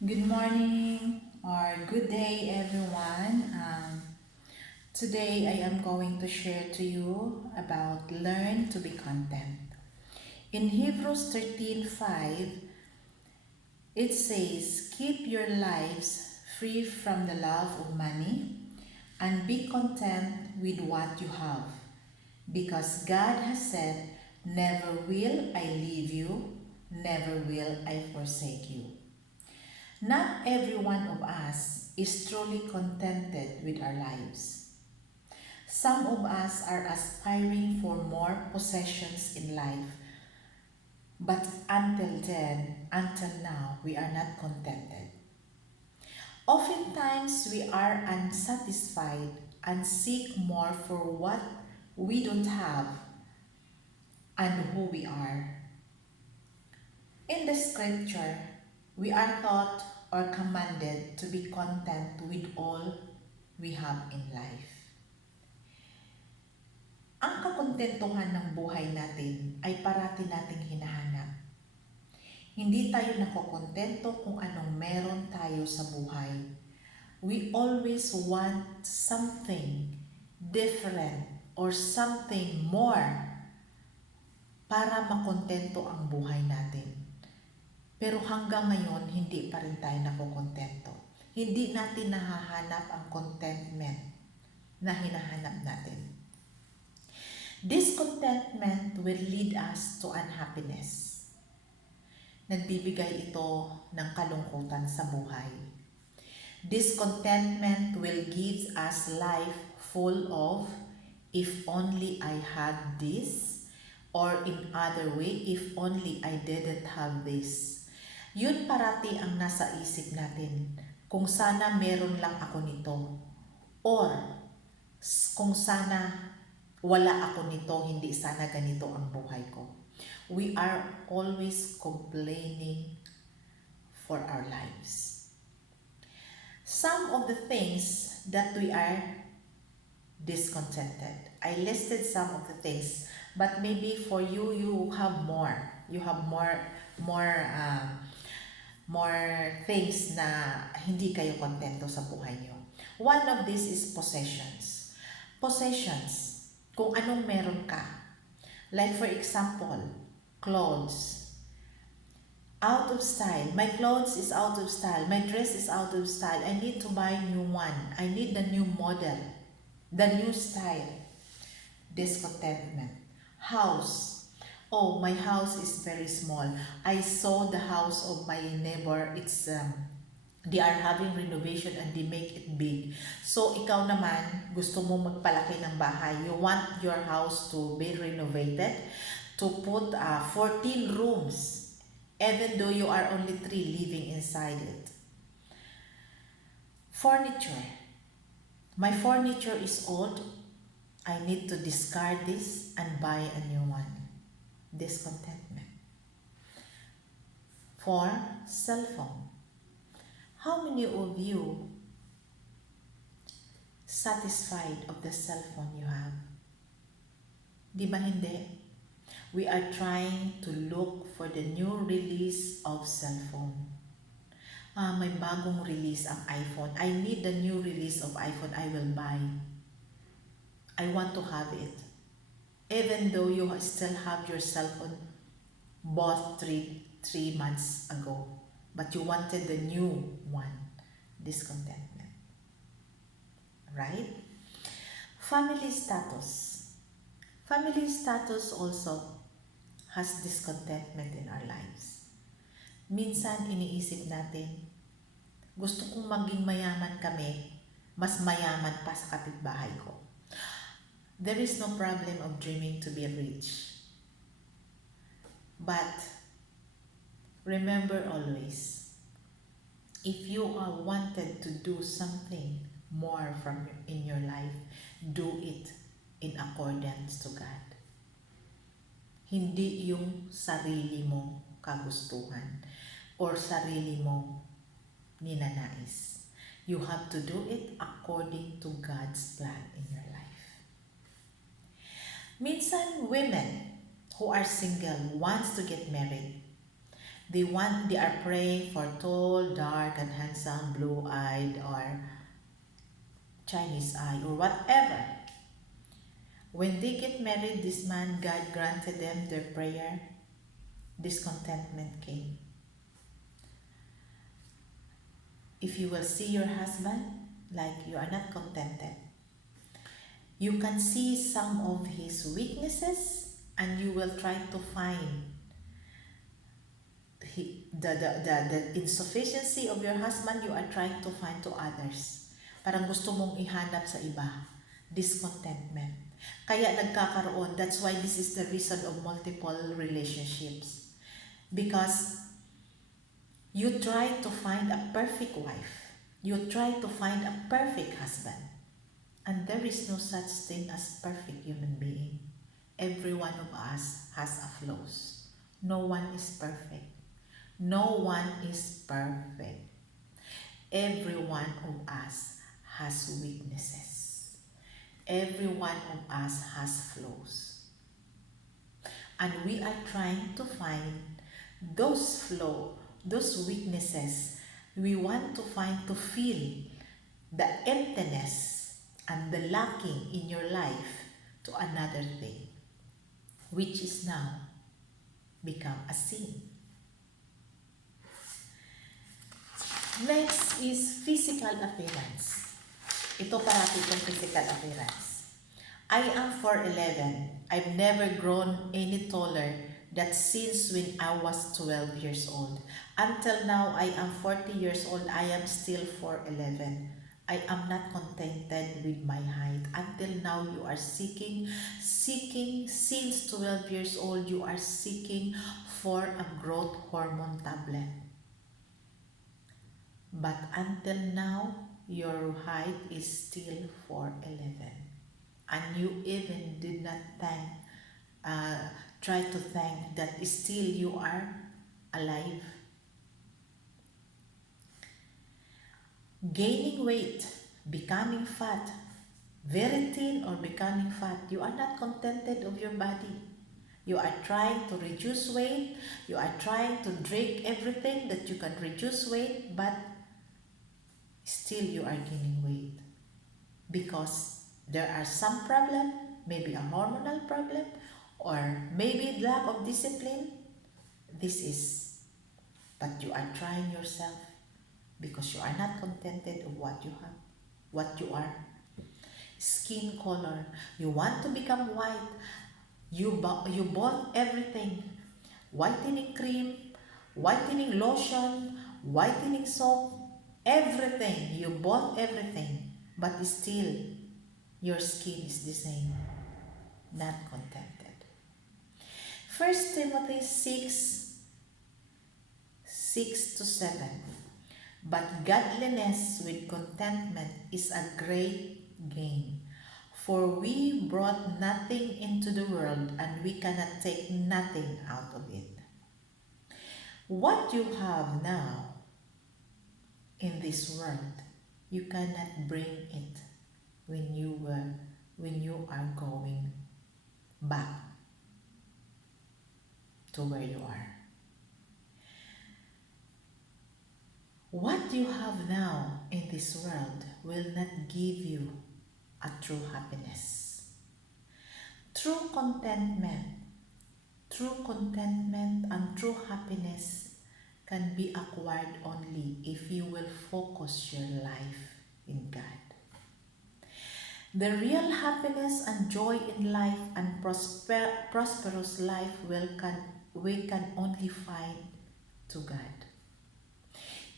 Good morning or good day, everyone. Today, I am going to share to you about learn to be content. In Hebrews 13:5, it says, "Keep your lives free from the love of money and be content with what you have, because God has said, 'Never will I leave you, never will I forsake you.'" Not every one of us is truly contented with our lives. Some of us are aspiring for more possessions in life, but until now, we are not contented. Oftentimes, we are unsatisfied and seek more for what we don't have and who we are. In the scripture, we are taught or commanded to be content with all we have in life. Ang kakontentuhan ng buhay natin ay parati nating hinahanap. Hindi tayo nakokontento kung anong meron tayo sa buhay. We always want something different or something more para makontento ang buhay natin. Pero hanggang ngayon, hindi pa rin tayo nakokontento. Hindi natin nahahanap ang contentment na hinahanap natin. Discontentment will lead us to unhappiness. Nagbibigay ito ng kalungkutan sa buhay. Discontentment will give us life full of, "If only I had this," or in other way, "If only I didn't have this." Yun parati ang nasa isip natin. Kung sana meron lang ako nito. Or kung sana wala ako nito, hindi sana ganito ang buhay ko. We are always complaining for our lives. Some of the things that we are discontented. I listed some of the things, but maybe for you, you have more. You have more things na hindi kayo kontento sa buhay niyo. One of these is possessions. Possessions. Kung anong meron ka. Like for example, clothes. Out of style. My clothes is out of style. My dress is out of style. I need to buy new one. I need the new model. The new style. Discontentment. House. Oh, my house is very small. I saw the house of my neighbor. They are having renovation and they make it big. So, ikaw naman, gusto mo magpalaki ng bahay. You want your house to be renovated, to put 14 rooms, even though you are only 3 living inside it. Furniture. My furniture is old. I need to discard this and buy a new one. Discontentment. For cell phone. How many of you satisfied of the cell phone you have? Di ba hindi? We are trying to look for the new release of cell phone. May bagong release ang iPhone. I need the new release of iPhone. I will buy. I want to have it. Even though you still have your cell phone bought three months ago. But you wanted the new one. Discontentment. Right? Family status. Family status also has discontentment in our lives. Minsan iniisip natin, gusto kong maging mayaman kami, mas mayaman pa sa kapitbahay ko. There is no problem of dreaming to be rich. But remember always, if you are wanted to do something more in your life, do it in accordance to God. Hindi yung sarili mo kagustuhan or sarili mo ninanais. You have to do it according to God's plan in your life. Minsan, women who are single wants to get married. They are praying for tall, dark, and handsome, blue-eyed, or Chinese eye, or whatever. When they get married, this man, God granted them their prayer. Discontentment came. If you will see your husband like you are not contented, you can see some of his weaknesses and you will try to find the insufficiency of your husband, you are trying to find to others. Parang gusto mong ihanap sa iba. Discontentment. Kaya nagkakaroon, that's why this is the reason of multiple relationships. Because you try to find a perfect wife. You try to find a perfect husband. And there is no such thing as perfect human being. Every one of us has a flaws. No one is perfect. No one is perfect. Every one of us has weaknesses. Every one of us has flaws. And we are trying to find those flaws, those weaknesses. We want to find to fill the emptiness and the lacking in your life to another thing, which is now become a sin. Next is physical appearance. Ito parati itong physical appearance. I am 4'11". I've never grown any taller that since when I was 12 years old. Until now, I am 40 years old. I am still 4'11". I am not contented with my height. Until now, you are seeking, since 12 years old, you are seeking for a growth hormone tablet. But until now, your height is still 4'11". And you even did not try to thank that still you are alive. Gaining weight, becoming fat, very thin or becoming fat, you are not contented of your body. You are trying to reduce weight, you are trying to drink everything that you can reduce weight, but still you are gaining weight. Because there are some problem, maybe a hormonal problem, or maybe lack of discipline. This is, but you are trying yourself because you are not contented of what you have, what you are. Skin color, you want to become white. You bought everything. Whitening cream, whitening lotion, whitening soap, everything. You bought everything, but still your skin is the same. Not contented. 1 Timothy 6:6-7. But godliness with contentment is a great gain. For we brought nothing into the world, and we cannot take nothing out of it. What you have now in this world, you cannot bring it when you are going back to where you are. What you have now in this world will not give you a true happiness. True contentment and true happiness can be acquired only if you will focus your life in God. The real happiness and joy in life and prosperous life we can only find to God.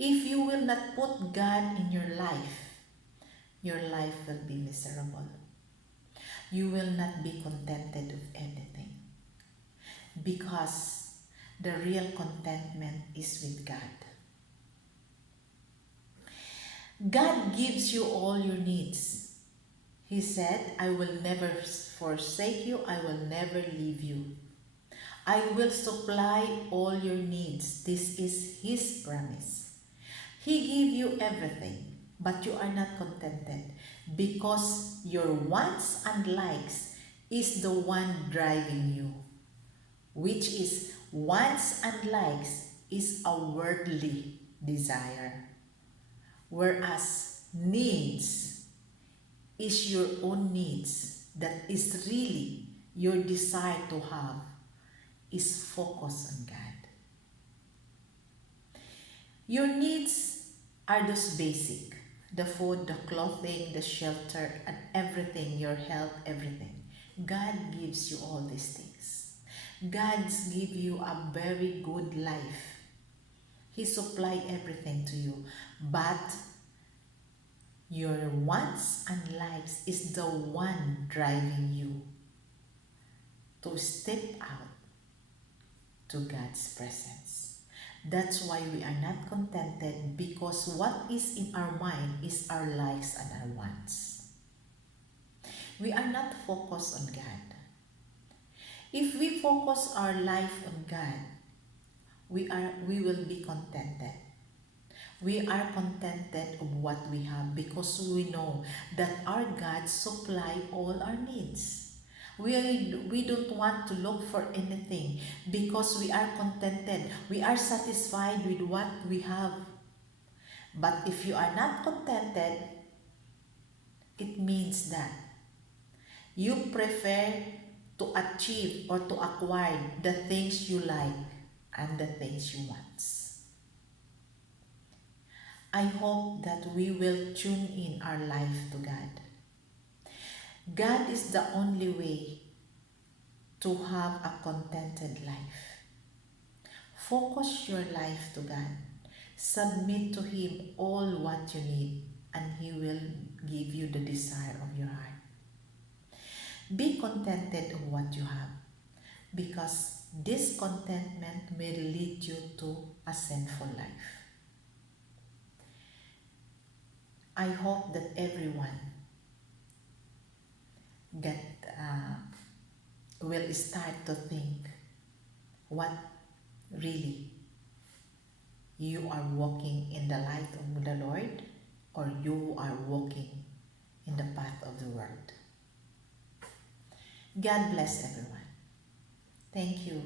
If you will not put God in your life will be miserable. You will not be contented with anything. Because the real contentment is with God. God gives you all your needs. He said, I will never forsake you, I will never leave you. I will supply all your needs. This is His promise. He gave you everything, but you are not contented because your wants and likes is the one driving you, which is wants and likes is a worldly desire, whereas needs is your own needs that is really your desire to have is focus on God. Your needs are those basic, the food, the clothing, the shelter, and everything, your health, everything. God gives you all these things. God gives you a very good life. He supply everything to you. But your wants and lives is the one driving you to step out to God's presence. That's why we are not contented, because what is in our mind is our likes and our wants. We are not focused on God. If we focus our life on God, we will be contented. We are contented of what we have because we know that our God supply all our needs. We don't want to look for anything because we are contented. We are satisfied with what we have. But if you are not contented, it means that you prefer to achieve or to acquire the things you like and the things you want. I hope that we will tune in our life to God. God is the only way to have a contented life. Focus your life to God. Submit to Him all what you need, and He will give you the desire of your heart. Be contented of what you have, because this contentment may lead you to a sinful life. I hope that everyone will start to think what really you are walking in the light of the Lord, or you are walking in the path of the world. God bless everyone. Thank you.